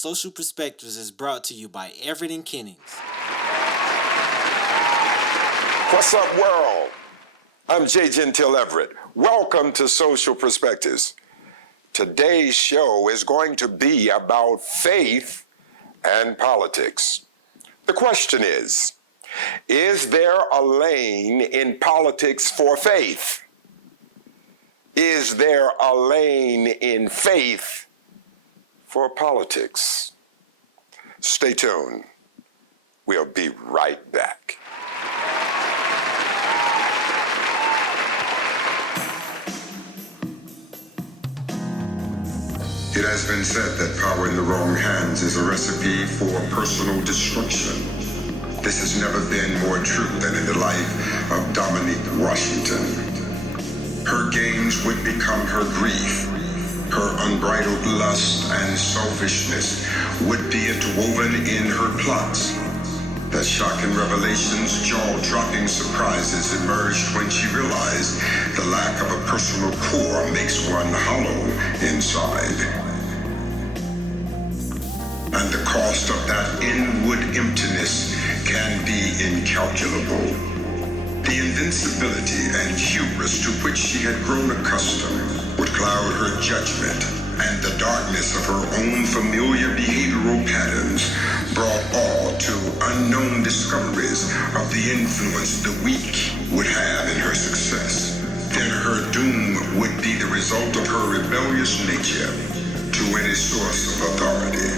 Social Perspectives is brought to you by Everett and Kennings. What's up, world? I'm J. Gentile Everett. Welcome to Social Perspectives. Today's show is going to be about faith and politics. The question is there a lane in politics for faith? Is there a lane in faith for politics? Stay tuned. We'll be right back. It has been said that power in the wrong hands is a recipe for personal destruction. This has never been more true than in the life of Dominique Washington. Her gains would become her grief. Her unbridled lust and selfishness would be interwoven in her plots. The shocking revelations, jaw-dropping surprises emerged when she realized the lack of a personal core makes one hollow inside. And the cost of that inward emptiness can be incalculable. The invincibility and hubris to which she had grown accustomed would cloud her judgment, and the darkness of her own familiar behavioral patterns brought all to unknown discoveries of the influence the weak would have in her success. Then her doom would be the result of her rebellious nature to any source of authority.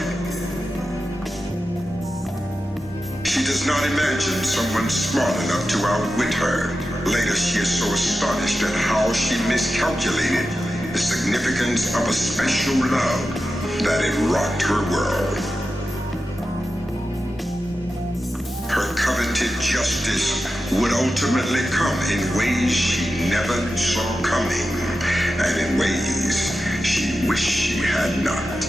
She does not imagine someone smart enough to outwit her. Later, she is so astonished at how she miscalculated the significance of a special love that it rocked her world. Her coveted justice would ultimately come in ways she never saw coming, and in ways she wished she had not.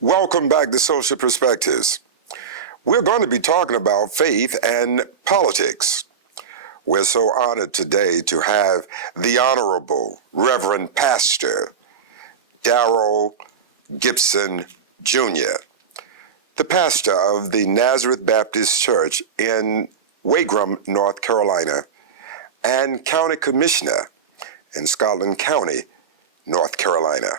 Welcome back to Social Perspectives. We're going to be talking about faith and politics. We're so honored today to have the Honorable Reverend Pastor Darrell Gibson Jr., the pastor of the Nazareth Baptist Church in Wagram, North Carolina, and County Commissioner in Scotland County, North Carolina.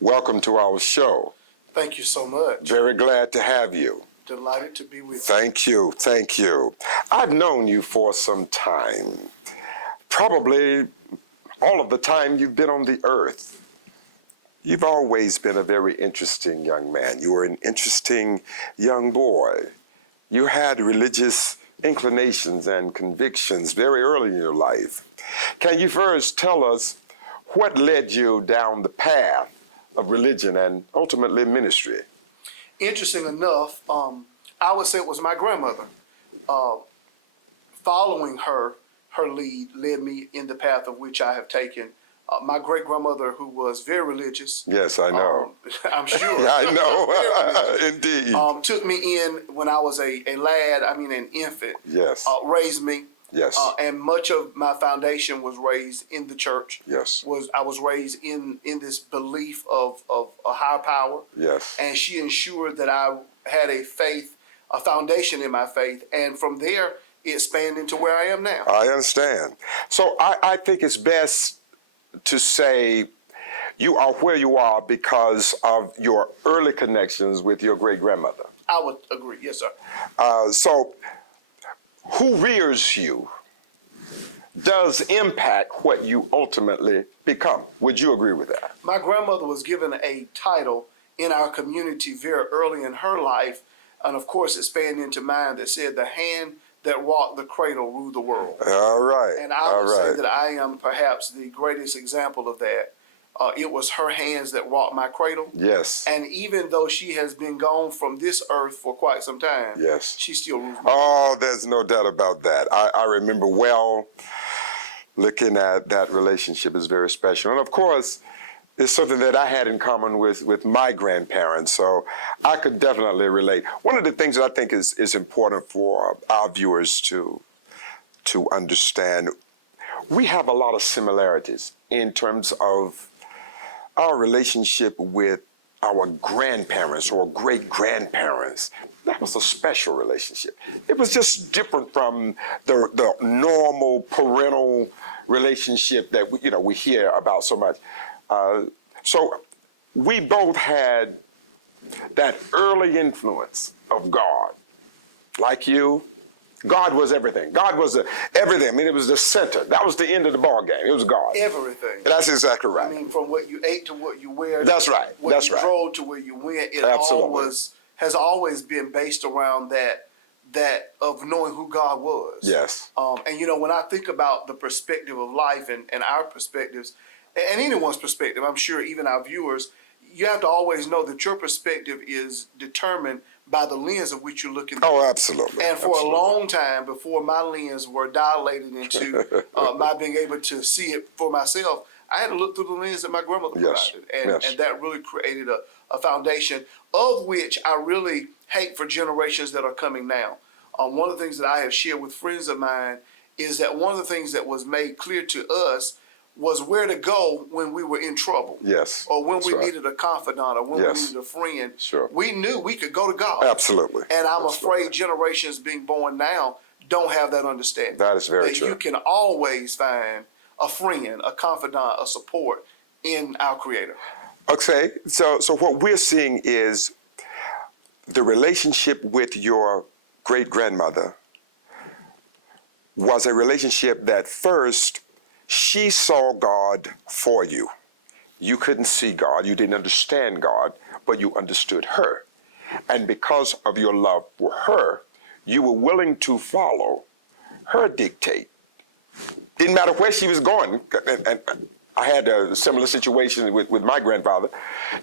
Welcome to our show. Thank you so much. Very glad to have you. Delighted to be with you. Thank you, thank you. I've known you for some time, probably all of the time you've been on the earth. You've always been a very interesting young man. You were an interesting young boy. You had religious inclinations and convictions very early in your life. Can you first tell us what led you down the path of religion and ultimately ministry? Interesting enough, I would say it was my grandmother. Following her lead led me in the path of which I have taken. My great-grandmother, who was very religious. Yes, I know. I'm sure. I know, indeed. Took me in when I was an infant. Yes. Raised me. Yes. And much of my foundation was raised in the church. Yes. I was raised in this belief of a higher power. Yes. And she ensured that I had a foundation in my faith. And from there, it expanded into where I am now. I understand. So I think it's best to say you are where you are because of your early connections with your great-grandmother. I would agree. Yes, sir. So who rears you does impact what you ultimately become. Would you agree with that? My grandmother was given a title in our community very early in her life, and of course expanded into mine, that said the hand that rocked the cradle rule the world. All right. And I All would say right. that I am perhaps the greatest example of that. It was her hands that rocked my cradle. Yes. And even though she has been gone from this earth for quite some time, Yes. she still rules me. Oh, there's no doubt about that. I remember well looking at that relationship is very special. And of course, it's something that I had in common with my grandparents, so I could definitely relate. One of the things that I think is important for our viewers to understand, we have a lot of similarities in terms of our relationship with our grandparents or great-grandparents. That was a special relationship. It was just different from the normal parental relationship that we hear about so much. So we both had that early influence of God. Like you, God was everything. God was everything. I mean, it was the center. That was the end of the ball game. It was God. Everything. That's exactly right. I mean, from what you ate to what you wear. That's right. What That's you right. drove to where you went. It Absolutely. has always been based around that of knowing who God was. Yes. And when I think about the perspective of life and our perspectives, and anyone's perspective, I'm sure even our viewers, you have to always know that your perspective is determined by the lens of which you're looking at. Oh, absolutely. And for Absolutely. a long time, before my lens were dilated into my being able to see it for myself, I had to look through the lens that my grandmother Yes. provided. And that really created a foundation of which I really hate for generations that are coming now. One of the things that I have shared with friends of mine is that one of the things that was made clear to us was where to go when we were in trouble. Yes. Or when That's we right. needed a confidant or when Yes. we needed a friend. Sure. We knew we could go to God. Absolutely. And I'm Absolutely. afraid generations being born now don't have that understanding. That is very that true. You can always find a friend, a confidant, a support in our Creator. Okay, so what we're seeing is the relationship with your great-grandmother was a relationship that first she saw God for you. You couldn't see God, you didn't understand God, but you understood her. And because of your love for her, you were willing to follow her dictate. Didn't matter where she was going. And I had a similar situation with my grandfather.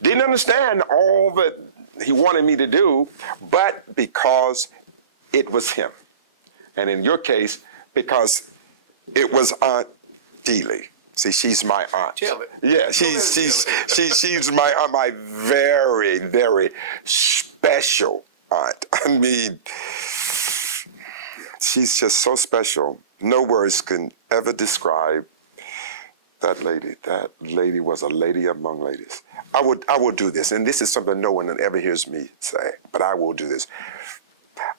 Didn't understand all that he wanted me to do, but because it was him. And in your case, because it was Aunt Dealey. See, she's my aunt. Tell it. Yeah, she's my very, very special aunt. I mean, she's just so special. No words can ever describe that lady. That lady was a lady among ladies. I will do this, and this is something no one ever hears me say, but I will do this.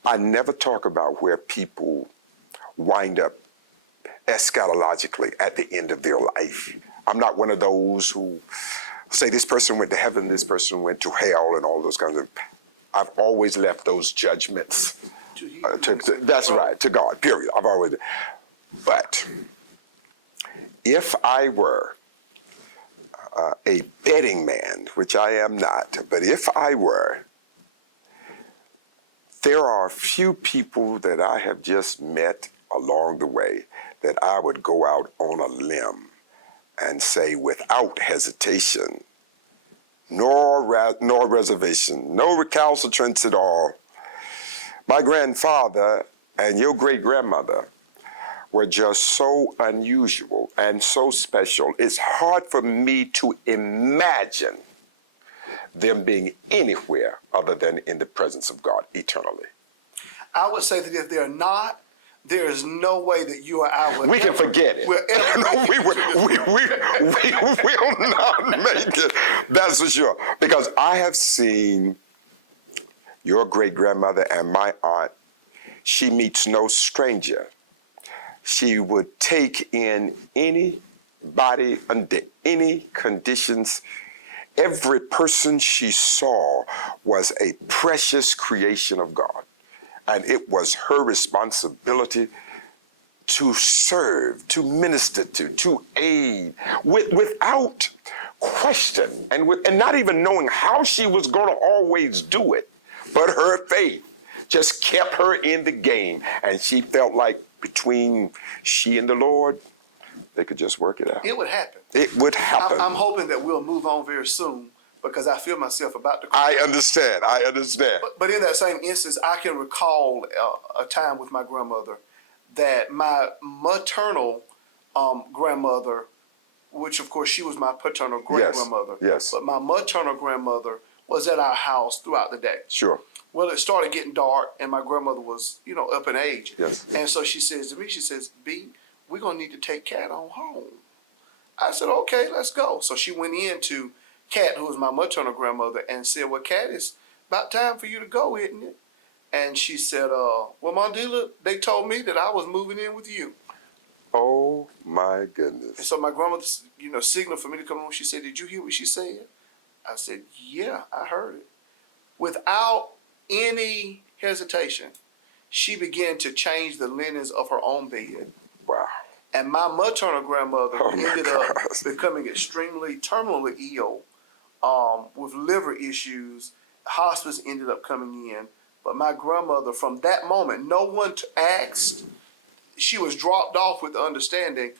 I never talk about where people wind up eschatologically at the end of their life. I'm not one of those who say this person went to heaven, this person went to hell, and all those kinds of. I've always left those judgments that's right, to God, period. I've always. But if I were a betting man, which I am not, but if I were, there are a few people that I have just met along the way that I would go out on a limb and say without hesitation, nor reservation, no recalcitrance at all, my grandfather and your great-grandmother were just so unusual and so special. It's hard for me to imagine them being anywhere other than in the presence of God eternally. I would say that if they're not, there is no way that you or I will. We can forget it. Will ever No, make we will not make it. That's for sure. Because I have seen your great-grandmother and my aunt. She meets no stranger. She would take in anybody under any conditions. Every person she saw was a precious creation of God. And it was her responsibility to serve, to minister to aid, without question, and not even knowing how she was going to always do it. But her faith just kept her in the game. And she felt like between she and the Lord, they could just work it out. It would happen. It would happen. I'm hoping that we'll move on very soon because I feel myself about to. I understand. But in that same instance, I can recall a time with my grandmother that my maternal grandmother, which of course she was my paternal great-grandmother, Yes. but my maternal grandmother was at our house throughout the day. Sure. Well, it started getting dark, and my grandmother was, up in age. Yes. And so she says to me, B, we're going to need to take Kat on home. I said, okay, let's go. So she went in to Kat, who was my maternal grandmother, and said, well, Kat, it's about time for you to go, isn't it? And she said, well, Mondila, they told me that I was moving in with you. Oh, my And goodness. so my grandmother, signaled for me to come home. She said, did you hear what she said? I said, yeah, I heard it. Without any hesitation, she began to change the linens of her own bed. Wow. And my maternal grandmother Oh, my ended up God. becoming extremely terminally ill with liver issues. Hospice ended up coming in. But my grandmother, from that moment, no one asked. She was dropped off with the understanding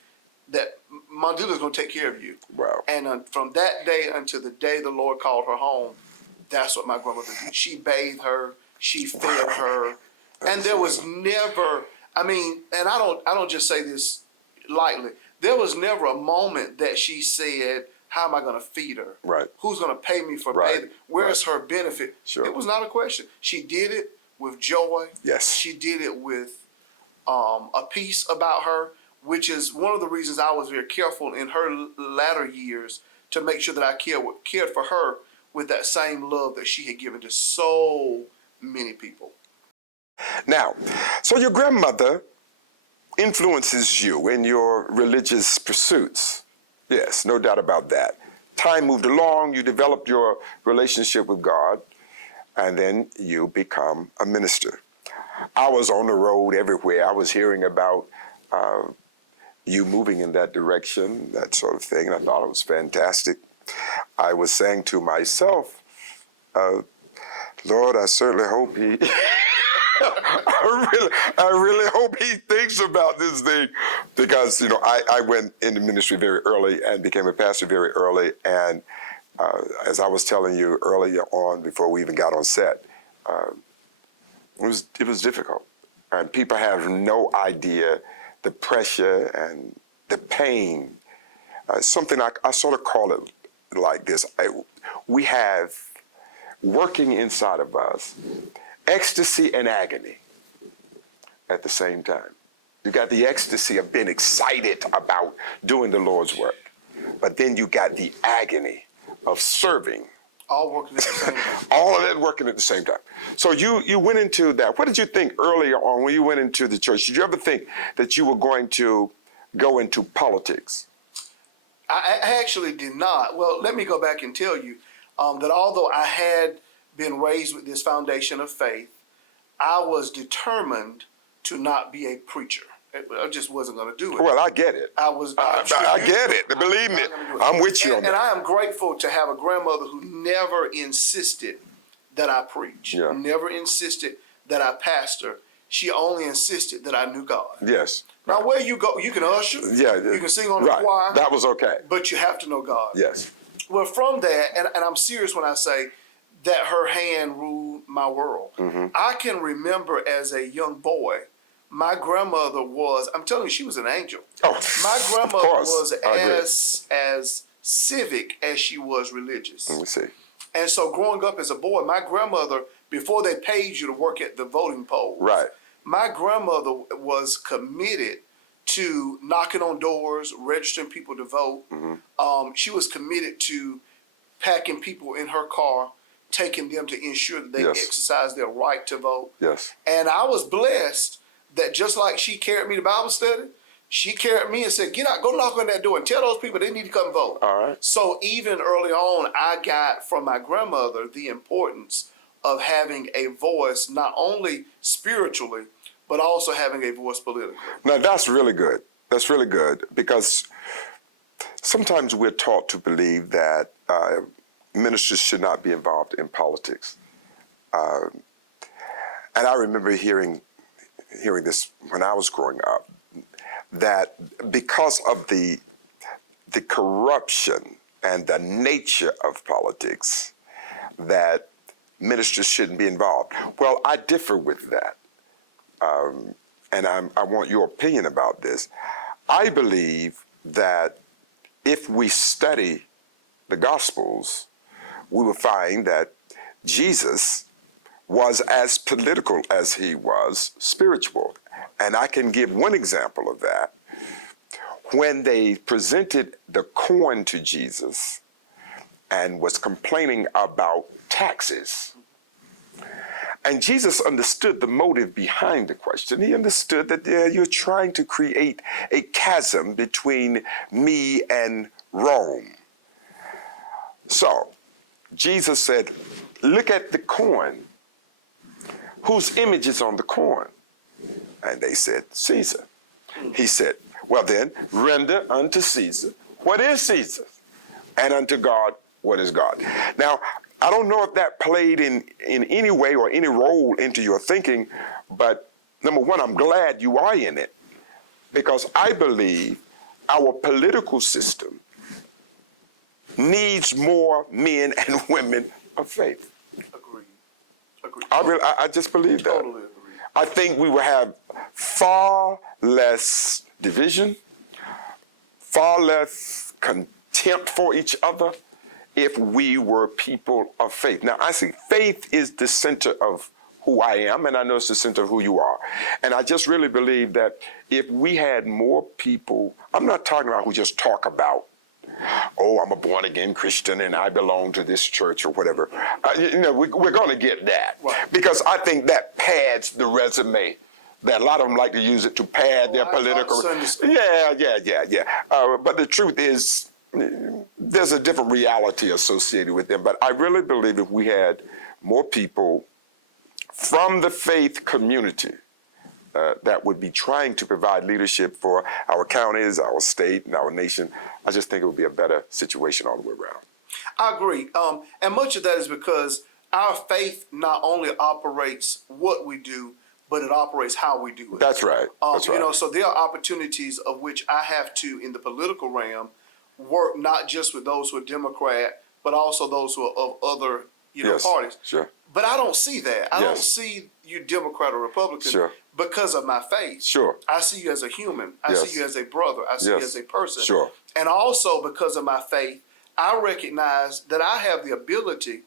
that Mondila's going to take care of you. Wow. And from that day until the day the Lord called her home, that's what my grandmother did. She bathed her, she fed her, and there was never. And I don't just say this lightly. There was never a moment that she said, "How am I going to feed her? Right. Who's going to pay me for Right. bathing? Where's her benefit?" Sure. It was not a question. She did it with joy. Yes. She did it with a peace about her, which is one of the reasons I was very careful in her latter years to make sure that I cared for her with that same love that she had given to so many people. Now, so your grandmother influences you in your religious pursuits. Yes, no doubt about that. Time moved along, you developed your relationship with God, and then you become a minister. I was on the road everywhere. I was hearing about you moving in that direction, that sort of thing, and I thought it was fantastic. I was saying to myself, Lord, I certainly hope he... I really hope he thinks about this thing, because I went into ministry very early and became a pastor very early, and as I was telling you earlier on before we even got on set, it was difficult, and people have no idea the pressure and the pain. Something I sort of call it like this: we have working inside of us ecstasy and agony at the same time. You got the ecstasy of being excited about doing the Lord's work, but then you got the agony of serving. All working at the same time. All of that working at the same time. So you went into that. What did you think earlier on when you went into the church? Did you ever think that you were going to go into politics? I actually did not. Well, let me go back and tell you that although I had been raised with this foundation of faith, I was determined to not be a preacher. I just wasn't going to do it. Well, I get it. I was. I get it. Believe me, I'm with you on And that. I am grateful to have a grandmother who never insisted that I preach. Yeah. Never insisted that I pastor. She only insisted that I knew God. Yes. Now, where you go, you can usher. Yeah. You can sing on the right. choir. That was okay. But you have to know God. Yes. Well, from that, and I'm serious when I say that her hand ruled my world. Mm-hmm. I can remember as a young boy, my grandmother was, I'm telling you, she was an angel. Oh, My grandmother of course. was I agree. as civic as she was religious. Let me see. And so growing up as a boy, my grandmother, before they paid you to work at the voting polls, Right. my grandmother was committed to knocking on doors, registering people to vote. Mm-hmm. She was committed to packing people in her car, taking them to ensure that they Yes. exercise their right to vote. Yes. And I was blessed that just like she carried me to Bible study, she carried me and said, get out, go knock on that door and tell those people they need to come vote. All right. So even early on, I got from my grandmother the importance of having a voice, not only spiritually, but also having a voice politically. Now, that's really good. That's really good, because sometimes we're taught to believe that ministers should not be involved in politics. And I remember hearing this when I was growing up, that because of the corruption and the nature of politics, that ministers shouldn't be involved. Well, I differ with that. And I want your opinion about this. I believe that if we study the Gospels, we will find that Jesus was as political as he was spiritual. And I can give one example of that. When they presented the coin to Jesus and was complaining about taxes, and Jesus understood the motive behind the question. He understood that you're trying to create a chasm between me and Rome. So Jesus said, look at the coin. Whose image is on the coin? And they said, Caesar. He said, well then, render unto Caesar what is Caesar, and unto God what is God. Now, I don't know if that played in any way or any role into your thinking, but number one, I'm glad you are in it, because I believe our political system needs more men and women of faith. Agreed. I just believe that. Totally agree. I think we will have far less division, far less contempt for each other if we were people of faith. Now, I see faith is the center of who I am, and I know it's the center of who you are. And I just really believe that if we had more people, I'm not talking about who just talk about, oh, I'm a born-again Christian and I belong to this church or whatever. We're going to get that. Right. Because I think that pads the resume. That a lot of them like to use it to pad their political. Yeah. But the truth is, there's a different reality associated with them. But I really believe if we had more people from the faith community that would be trying to provide leadership for our counties, our state, and our nation, I just think it would be a better situation all the way around. I agree. And much of that is because our faith not only operates what we do, but it operates how we do it. That's right. That's right. So there are opportunities of which I have to, in the political realm, work not just with those who are Democrat, but also those who are of other, parties. Sure. But I don't see that. I don't see you Democrat or Republican because of my faith. Sure. I see you as a human. I see you as a brother. I see you as a person. Sure. And also because of my faith, I recognize that I have the ability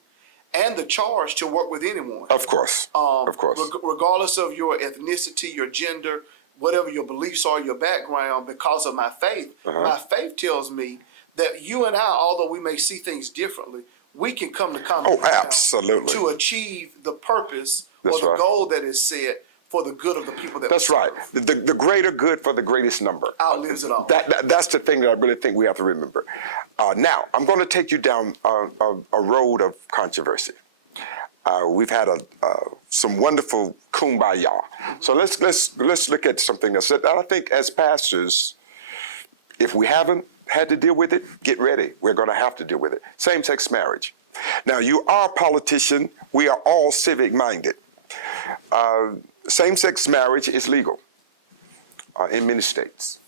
and the charge to work with anyone. Of course. Regardless of your ethnicity, your gender, whatever your beliefs are, your background, because of my faith. My faith tells me that you and I, although we may see things differently, we can come to common ground to achieve the purpose or the goal that is set for the good of the people that That's we right. serve. The greater good for the greatest number. Outlives it all. That's the thing that I really think we have to remember. Now, I'm going to take you down a road of controversy. We've had some wonderful kumbaya. So let's look at something that's that I think as pastors, if we haven't had to deal with it, get ready. We're going to have to deal with it. Same-sex marriage. Now, you are a politician. We are all civic-minded. Same-sex marriage is legal in many states,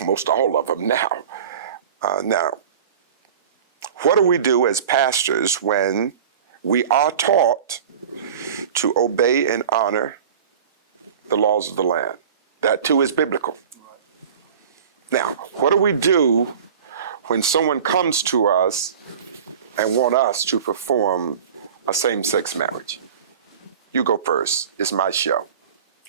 almost all of them now. Now, what do we do as pastors when we are taught to obey and honor the laws of the land? That too is biblical. Now, what do we do when someone comes to us and want us to perform a same-sex marriage? You go first. It's my show.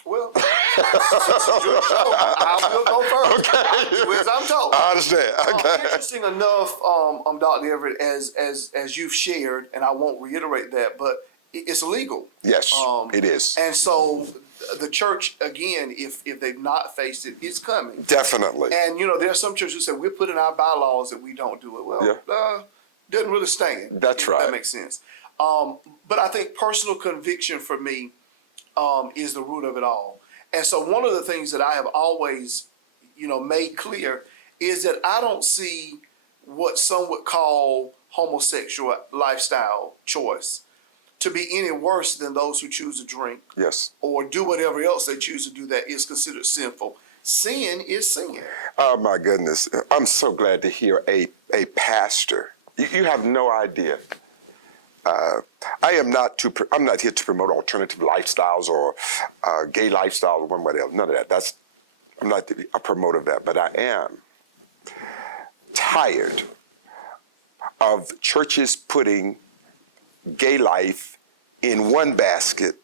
Well, since it's your show, I will go first. Okay. I'll do as I'm told. I understand. Okay. Interesting enough, Dr. Everett, as you've shared, and I won't reiterate that, but it's illegal. Yes, it is. And so the church, again, if they've not faced it, it's coming. Definitely. And, there are some churches who say, we're putting our bylaws that we don't do it. Well, doesn't really stand. That's right. That makes sense. But I think personal conviction for me is the root of it all. And so one of the things that I have always, made clear is that I don't see what some would call homosexual lifestyle choice to be any worse than those who choose to drink Yes. or do whatever else they choose to do that is considered sinful. Sin is sin. Oh my goodness. I'm so glad to hear a pastor. You have no idea. I'm not here to promote alternative lifestyles or gay lifestyles or one way or the other. None of that. I'm not a promoter of that, but I am tired of churches putting gay life in one basket,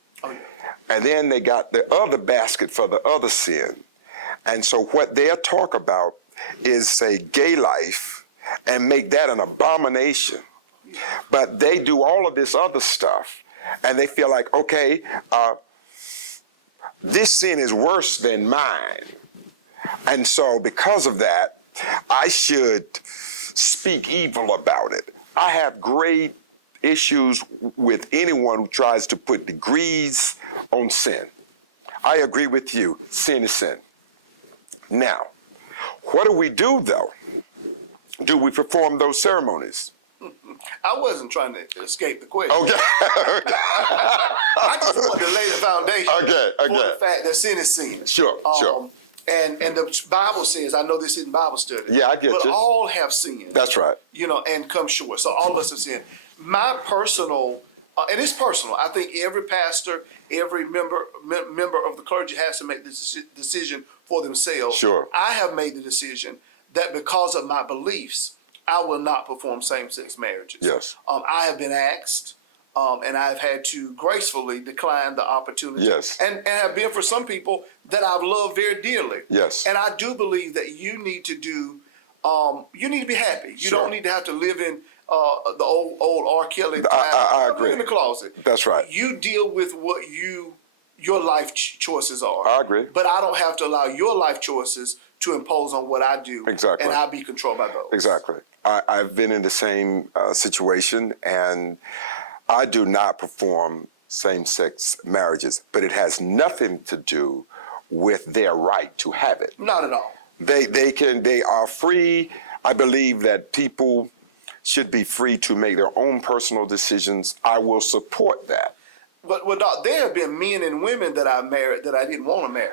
and then they got the other basket for the other sin. And so what they'll talk about is, say, gay life and make that an abomination. But they do all of this other stuff, and they feel like, okay, this sin is worse than mine. And so because of that, I should speak evil about it. I have great issues with anyone who tries to put degrees on sin. I agree with you. Sin is sin. Now, what do we do, though? Do we perform those ceremonies? I wasn't trying to escape the question. Okay. I just wanted to lay the foundation Okay. for the fact that sin is sin. Sure. And the Bible says, I know this isn't Bible study. Yeah, I get but you. all have sinned. That's right. And come short. So all of us have sinned. My personal, and it's personal, I think every pastor, every member of the clergy has to make this decision for themselves. Sure. I have made the decision that because of my beliefs, I will not perform same-sex marriages. Yes. I have been asked, and I've had to gracefully decline the opportunity. Yes. And have been for some people that I've loved very dearly. Yes. And I do believe that you need to do, you need to be happy. You Sure. don't need to have to live in the old R. Kelly time. I agree. In the closet. That's right. You deal with what your life choices are. I agree. But I don't have to allow your life choices to impose on what I do. Exactly. And I'll be controlled by those. Exactly. I've been in the same situation, and I do not perform same-sex marriages, but it has nothing to do with their right to have it. Not at all. They are free. I believe that people should be free to make their own personal decisions. I will support that. But Doc, there have been men and women that I married that I didn't want to marry.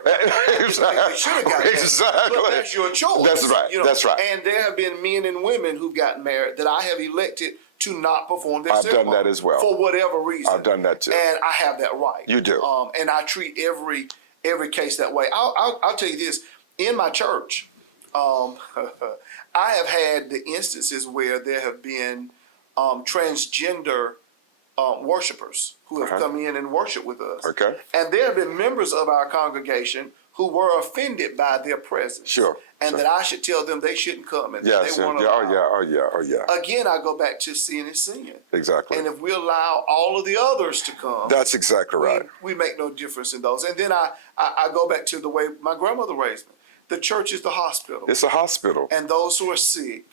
Exactly. They should have got married. Exactly. But that's your choice. That's right. That's right. And there have been men and women who've gotten married that I have elected to not perform their I've done ceremony that as well. for whatever reason. I've done that too. And I have that right. You do. And I treat every case that way. I'll tell you this. In my church, I have had the instances where there have been transgender worshipers who have come in and worshiped with us. Okay. And there have been members of our congregation who were offended by their presence. Sure. And that I should tell them they shouldn't come. And Yes. they want to Oh yeah. Again, I go back to sin is sin. Exactly. And if we allow all of the others to come, That's exactly right. we make no difference in those. And then I go back to the way my grandmother raised me. The church is the hospital. It's a hospital. And those who are sick,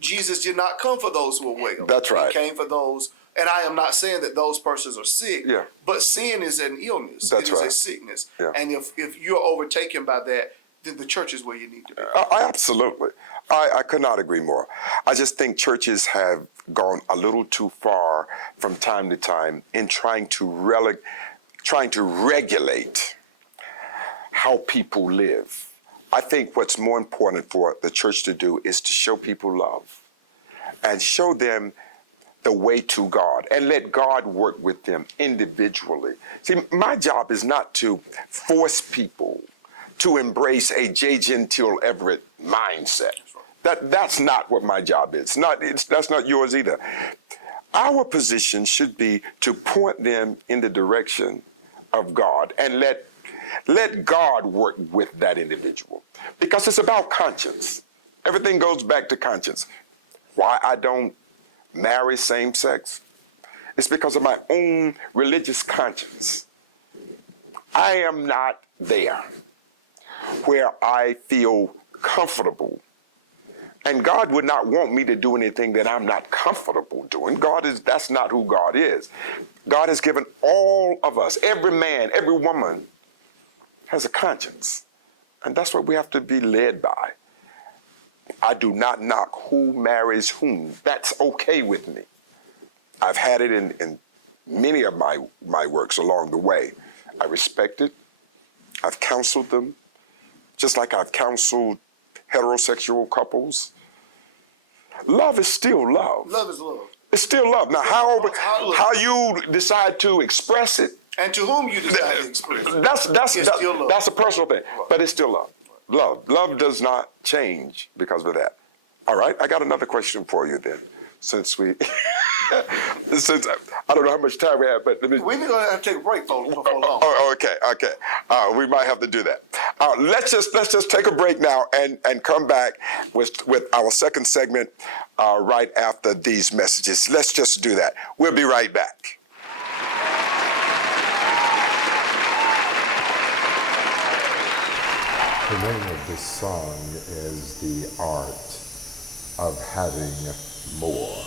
Jesus did not come for those who are well. That's right. He came for those, and I am not saying that those persons are sick. Yeah. But sin is an illness. That's it is right. a sickness. Yeah. And if you're overtaken by that, then the church is where you need to be. Absolutely. I could not agree more. I just think churches have gone a little too far from time to time in trying to regulate how people live. I think what's more important for the church to do is to show people love and show them the way to God and let God work with them individually. See, my job is not to force people to embrace a J. Gentile Everett mindset. That's not what my job is. That's not yours either. Our position should be to point them in the direction of God and let God work with that individual, because it's about conscience. Everything goes back to conscience. Why I don't marry same sex? It's because of my own religious conscience. I am not there where I feel comfortable. And God would not want me to do anything that I'm not comfortable doing. That's not who God is. God has given all of us, every man, every woman, has a conscience. And that's what we have to be led by. I do not knock who marries whom. That's okay with me. I've had it in many of my works along the way. I respect it. I've counseled them, just like I've counseled heterosexual couples. Love is still love. Love is love. It's still love. Now, how you decide to express it, And to whom you decide to express it. Still love. that's a personal thing, but it's still love. Love does not change because of that. All right, I got another question for you then, since I don't know how much time we have, but let me. We're going to have to take a break before long. Oh, okay. We might have to do that. Let's just take a break now and come back with our second segment right after these messages. Let's just do that. We'll be right back. The name of this song is The Art of Having More.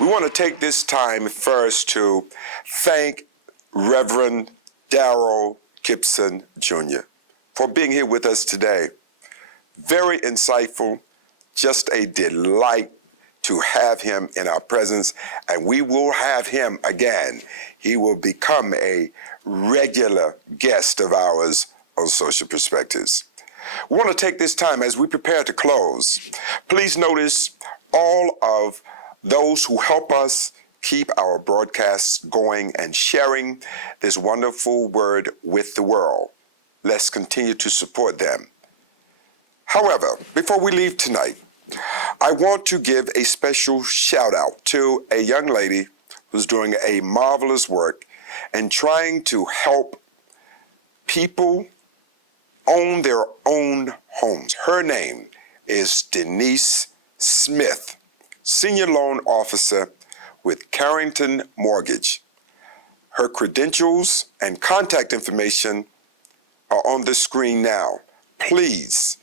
We want to take this time first to thank Reverend Darrell Gibson Jr. for being here with us today. Very insightful, just a delight to have him in our presence, and we will have him again. He will become a regular guest of ours on Social Perspectives. We want to take this time as we prepare to close. Please notice all of those who help us keep our broadcasts going and sharing this wonderful word with the world. Let's continue to support them. However, before we leave tonight, I want to give a special shout out to a young lady who's doing a marvelous work and trying to help people own their own homes. Her name is Denise Smith, Senior Loan Officer with Carrington Mortgage. Her credentials and contact information are on the screen now. Please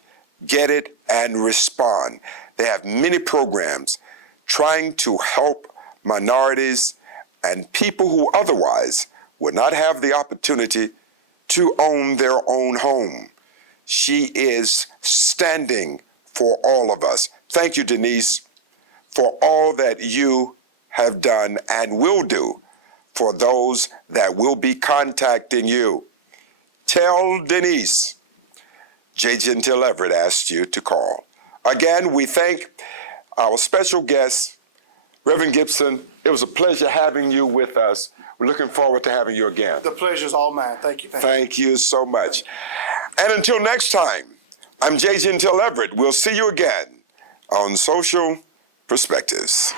get it and respond. They have many programs trying to help minorities and people who otherwise would not have the opportunity to own their own home. She is standing for all of us. Thank you, Denise, for all that you have done and will do for those that will be contacting you. Tell Denise J. Gentile Everett asked you to call. Again, we thank our special guest, Reverend Gibson. It was a pleasure having you with us. We're looking forward to having you again. The pleasure's all mine. Thank you. Thank you so much. And until next time, I'm J. Gentile Everett. We'll see you again on Social Perspectives.